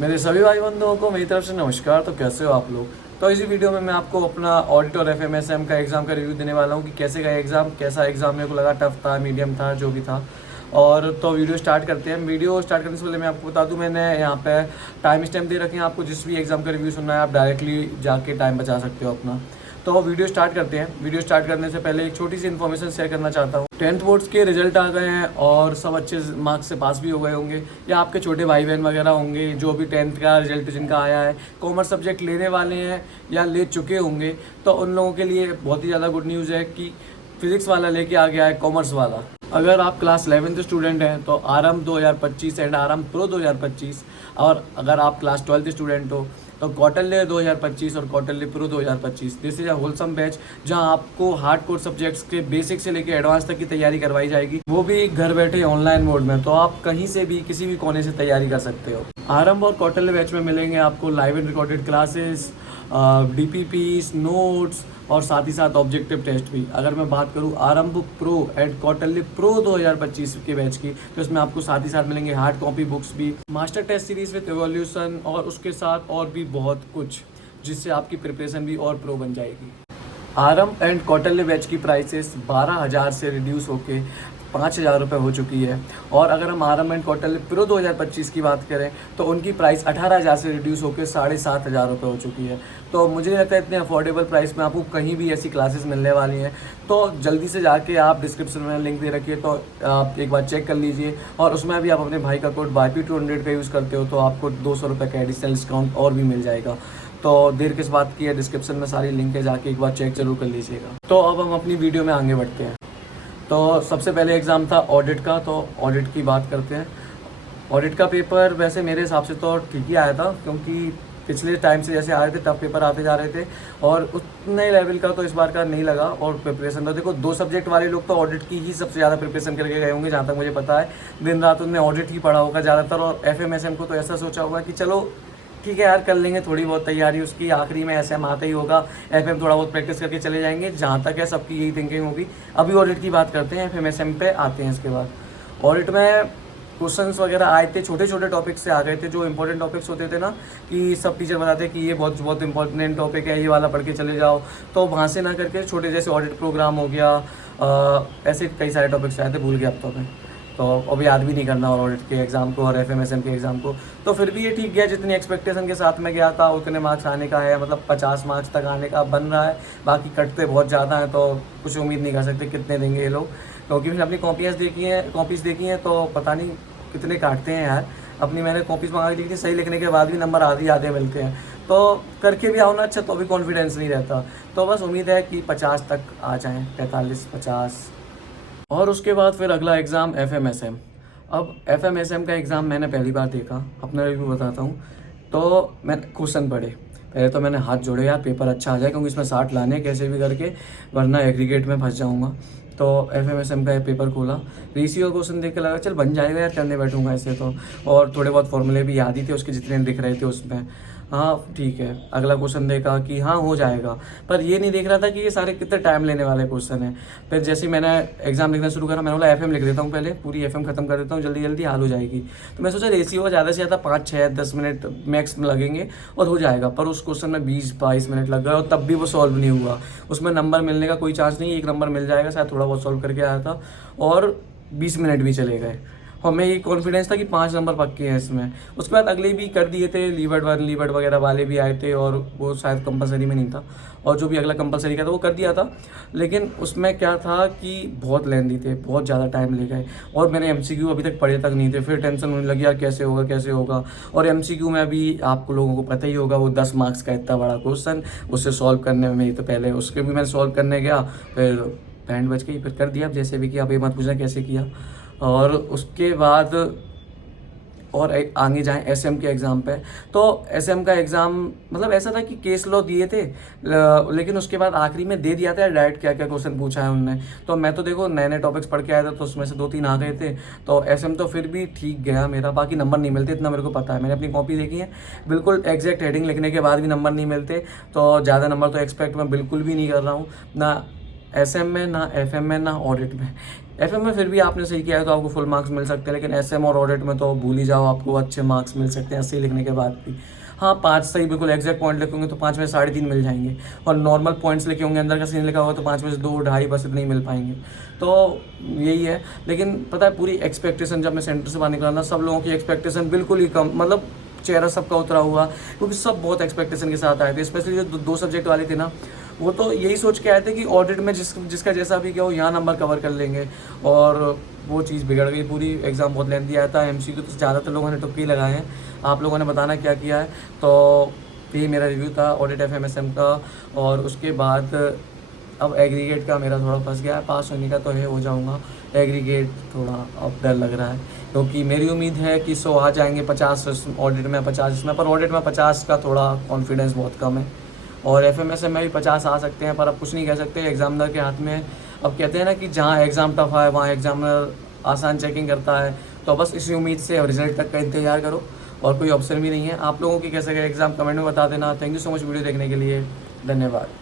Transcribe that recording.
मेरे सभी भाई बंधुओं को मेरी तरफ से नमस्कार। तो कैसे हो आप लोग। तो इसी वीडियो में मैं आपको अपना ऑडिट और एफएमएसएम का एग्ज़ाम का रिव्यू देने वाला हूँ कि कैसे का एग्ज़ाम, कैसा एग्ज़ाम मेरे को लगा, टफ था, मीडियम था, जो भी था। और तो वीडियो स्टार्ट करते हैं। वीडियो स्टार्ट करने से पहले मैं आपको बता दूं, मैंने यहाँ पे टाइम स्टैम्प दे रखे हैं। आपको जिस भी एग्ज़ाम का रिव्यू सुनना है आप डायरेक्टली जाके टाइम बचा सकते हो अपना। तो वीडियो स्टार्ट करते हैं। वीडियो स्टार्ट करने से पहले एक छोटी सी इन्फॉर्मेशन शेयर करना चाहता हूँ। 10th बोर्ड्स के रिजल्ट आ गए हैं और सब अच्छे मार्क्स से पास भी हो गए होंगे, या आपके छोटे भाई बहन वगैरह होंगे जो भी 10th का रिजल्ट जिनका आया है, कॉमर्स सब्जेक्ट लेने वाले हैं या ले चुके होंगे, तो उन लोगों के लिए बहुत ही ज़्यादा गुड न्यूज़ है कि फिजिक्स वाला लेके आ गया है कॉमर्स वाला। अगर आप क्लास 11th स्टूडेंट हैं तो आरम 2025 एंड आरम प्रो 2025, और अगर आप क्लास 12th स्टूडेंट हो तो कौटिल्य 2025 और Kautilya pro 2025। This is a wholesome batch जहां आपको हार्ड कोर सब्जेक्ट्स के बेसिक से लेकर एडवांस तक की तैयारी करवाई जाएगी, वो भी घर बैठे ऑनलाइन मोड में। तो आप कहीं से भी किसी भी कोने से तैयारी कर सकते हो। आरंभ और कौटिल्य बैच में मिलेंगे आपको live and recorded classes, DPPs, notes और साथ ही साथ ऑब्जेक्टिव टेस्ट भी। अगर मैं बात करूं आरंभ प्रो एंड कौटिल्य प्रो 2025 के बैच की, तो इसमें आपको साथ ही साथ मिलेंगे हार्ड कॉपी बुक्स भी, master test series with evolution और उसके साथ और भी बहुत कुछ, जिससे आपकी प्रिपरेशन भी और प्रो बन जाएगी। आरंभ एंड कौटिल्य बैच की प्राइसेस 12,000 से रिड्यूस होके 5,000 रुपये हो चुकी है। और अगर हम आरंभ एंड कौटिल्य प्रो 2025 की बात करें तो उनकी प्राइस 18,000 से रिड्यूस होकर 7,500 रुपये हो चुकी है। तो मुझे नहीं लगता इतने अफोर्डेबल प्राइस में आपको कहीं भी ऐसी क्लासेस मिलने वाली हैं। तो जल्दी से जाके आप डिस्क्रिप्शन में लिंक दे रखिए, तो आप एक बार चेक कर लीजिए। और उसमें भी आप अपने भाई का कोड YP200 का यूज़ करते हो तो आपको 200 रुपये का एडिशनल डिस्काउंट और भी मिल जाएगा। तो देर किस बात की है, डिस्क्रिप्शन में सारी लिंक है, जाके एक बार चेक जरूर कर लीजिएगा। तो अब हम अपनी वीडियो में आगे बढ़ते हैं। तो सबसे पहले एग्ज़ाम था ऑडिट का, तो ऑडिट की बात करते हैं। ऑडिट का पेपर वैसे मेरे हिसाब से तो ठीक ही आया था, क्योंकि पिछले टाइम से जैसे आ रहे थे टफ पेपर आते जा रहे थे, और उतने लेवल का तो इस बार का नहीं लगा। और प्रिपरेशन तो देखो, 2 सब्जेक्ट वाले लोग तो ऑडिट की ही सबसे ज़्यादा प्रिपरेशन करके गए होंगे, जहाँ तक मुझे पता है। दिन रात उनने ऑडिट ही पढ़ा होगा ज़्यादातर, और एफएमएसएम को तो ऐसा सोचा होगा कि चलो ठीक है यार, कर लेंगे थोड़ी बहुत तैयारी उसकी, आखिरी में एसएम आता ही होगा, एफएम थोड़ा बहुत प्रैक्टिस करके चले जाएंगे। जहाँ तक है सबकी यही थिंकिंग होगी। अभी ऑडिट की बात करते हैं, एफएमएसएम पे आते हैं। इसके बाद ऑडिट में क्वेश्चंस वगैरह आए थे, छोटे छोटे टॉपिक से आ गए थे। जो इंपॉर्टेंट टॉपिक्स होते थे ना, कि सब टीचर बताते कि ये बहुत बहुत इंपॉर्टेंट टॉपिक है, ये वाला पढ़ के चले जाओ, तो वहाँ से ना करके छोटे जैसे ऑडिट प्रोग्राम हो गया, ऐसे कई सारे टॉपिक्स आए थे, भूल गया अब तो मैं। तो अभी याद भी नहीं करना और ऑडिट के एग्ज़ाम को और एफएमएसएम के एग्ज़ाम को। तो फिर भी ये ठीक गया, जितनी एक्सपेक्टेशन के साथ में गया था उतने मार्क्स आने का है, मतलब 50 मार्क्स तक आने का बन रहा है। बाकी कटते बहुत ज़्यादा हैं, तो कुछ उम्मीद नहीं कर सकते कितने देंगे ये लोग, क्योंकि मैंने अपनी कॉपीज़ देखी हैं तो पता नहीं कितने काटते हैं यार। अपनी मैंने कॉपीज़ मंगा के देखी थी, सही लिखने के बाद भी नंबर आधे आधे मिलते हैं। तो करके भी आओ ना अच्छा, तो भी कॉन्फिडेंस नहीं रहता। तो बस उम्मीद है कि 50 तक आ जाएँ, 45-50। और उसके बाद फिर अगला एग्ज़ाम एफएमएसएम। अब एफएमएसएम का एग्ज़ाम मैंने पहली बार देखा, अपना रिव्यू बताता हूँ। तो मैंने क्वेश्चन पढ़े, पहले तो मैंने हाथ जोड़े यार पेपर अच्छा आ जाए, क्योंकि इसमें 60 लाने कैसे भी करके, वरना एग्रीगेट में फंस जाऊँगा। तो एफएमएसएम का पेपर खोला, रेशियो क्वेश्चन देख के लगा चल बन जाएगा यार, करने बैठूंगा ऐसे तो। और थोड़े बहुत फॉर्मूले भी याद ही थे उसके, जितने दिख रहे थे उसमें। हाँ ठीक है, अगला क्वेश्चन देखा कि हाँ हो जाएगा, पर ये नहीं देख रहा था कि ये सारे कितने टाइम लेने वाले क्वेश्चन हैं। फिर जैसे ही मैंने एग्जाम लिखना शुरू करा, मैंने बोला एफएम लिख देता हूँ, पहले पूरी एफएम खत्म कर देता हूँ, जल्दी जल्दी हाल हो जाएगी। तो मैं सोचा रेशियो ज़्यादा से ज़्यादा 5-6-10 मिनट मैक्स में लगेंगे और हो जाएगा, पर उस क्वेश्चन में 20-22 मिनट लग गए और तब भी वो सॉल्व नहीं हुआ। उसमें नंबर मिलने का कोई चांस नहीं, 1 नंबर मिल जाएगा, शायद थोड़ा बहुत सॉल्व करके आया था, और 20 मिनट भी चले गए। हमें ये कॉन्फिडेंस था कि 5 नंबर पक्के हैं इसमें। उसके बाद अगले भी कर दिए थे, लीवर्ड 1 लीवर्ड वगैरह वाले भी आए थे, और वो शायद कंपलसरी में नहीं था, और जो भी अगला कंपलसरी का था वो कर दिया था। लेकिन उसमें क्या था कि बहुत लेंदी थे, बहुत ज़्यादा टाइम ले गए, और मैंने एमसीक्यू अभी तक पढ़े तक नहीं थे। फिर टेंशन होने लगी यार कैसे होगा कैसे होगा। और एमसीक्यू में अभी आपको लोगों को पता ही होगा, वो 10 मार्क्स का इतना बड़ा क्वेश्चन, उससे सॉल्व करने में मेरी तो पहले उसके भी मैं सॉल्व करने गया, फिर बैंड बज गई, फिर कर दिया जैसे भी किया। आप ये मत पूछना कैसे किया। और उसके बाद और आगे जाएं एसएम के एग्ज़ाम पे, तो एसएम का एग्ज़ाम मतलब ऐसा था कि केस लॉ दिए थे, लेकिन उसके बाद आखिरी में दे दिया था डायरेक्ट क्या क्या क्वेश्चन पूछा है उनने। तो मैं तो देखो नए नए टॉपिक्स पढ़ के आया था, तो उसमें से 2-3 आ गए थे। तो एसएम तो फिर भी ठीक गया मेरा, बाकी नंबर नहीं मिलते इतना मेरे को पता है। मैंने अपनी कॉपी देखी है, बिल्कुल एग्जैक्ट हेडिंग लिखने के बाद भी नंबर नहीं मिलते। तो ज़्यादा नंबर तो एक्सपेक्ट मैं बिल्कुल भी नहीं कर रहा हूँ, ना एसएम में, ना एफएम में, ना ऑडिट में। FM में फिर भी आपने सही किया है तो आपको फुल मार्क्स मिल सकते हैं, लेकिन SM और ऑडिट में तो भूल ही जाओ, आपको अच्छे मार्क्स मिल सकते हैं 80 लिखने के बाद भी। हाँ, 5 सही बिल्कुल एग्जैक्ट पॉइंट लिखोगे तो 5 में 3.5 मिल जाएंगे, और नॉर्मल पॉइंट्स लिखे होंगे, अंदर का सीन लिखा होगा तो 5 में से 2 ढाई बस इतने ही मिल पाएंगे। तो यही है। लेकिन पता है पूरी एक्सपेक्टेशन, जब मैं सेंटर से बाहर निकला ना, सब लोगों की एक्सपेक्टेशन बिल्कुल ही कम, मतलब चेहरा सबका उतरा हुआ, क्योंकि सब बहुत एक्सपेक्टेशन के साथ आए थे। स्पेशली जो दो सब्जेक्ट वाले थे ना, वो तो यही सोच के आए थे कि ऑडिट में जिसका जैसा भी क्या हो यहाँ नंबर कवर कर लेंगे, और वो चीज़ बिगड़ गई पूरी। एग्ज़ाम बहुत लेंथी आया था, MCQ तो ज़्यादातर लोगों ने तुक्के ही लगाए हैं। आप लोगों ने बताना क्या किया है। तो यही मेरा रिव्यू था ऑडिट FMSM का। और उसके बाद अब एग्रीगेट का मेरा थोड़ा फंस गया है, पास होने का तो है, हो जाऊंगा। एग्रीगेट थोड़ा अब डर लग रहा है, क्योंकि मेरी उम्मीद है कि 100 आ जाएंगे, 50 ऑडिट में, 50 इसमें, पर ऑडिट में 50 का थोड़ा कॉन्फिडेंस बहुत कम है। और FMSM में भी 50 आ सकते हैं, पर अब कुछ नहीं कह सकते, एग्जामिनर के हाथ में है। अब कहते हैं ना कि जहाँ एग्ज़ाम टफ है वहाँ एग्जामिनर आसान चेकिंग करता है। तो बस इसी उम्मीद से रिजल्ट तक का इंतजार करो, और कोई ऑप्शन भी नहीं है। आप लोगों की कैसे गए एग्ज़ाम कमेंट में बता देना। Thank you so much video देखने के लिए, धन्यवाद।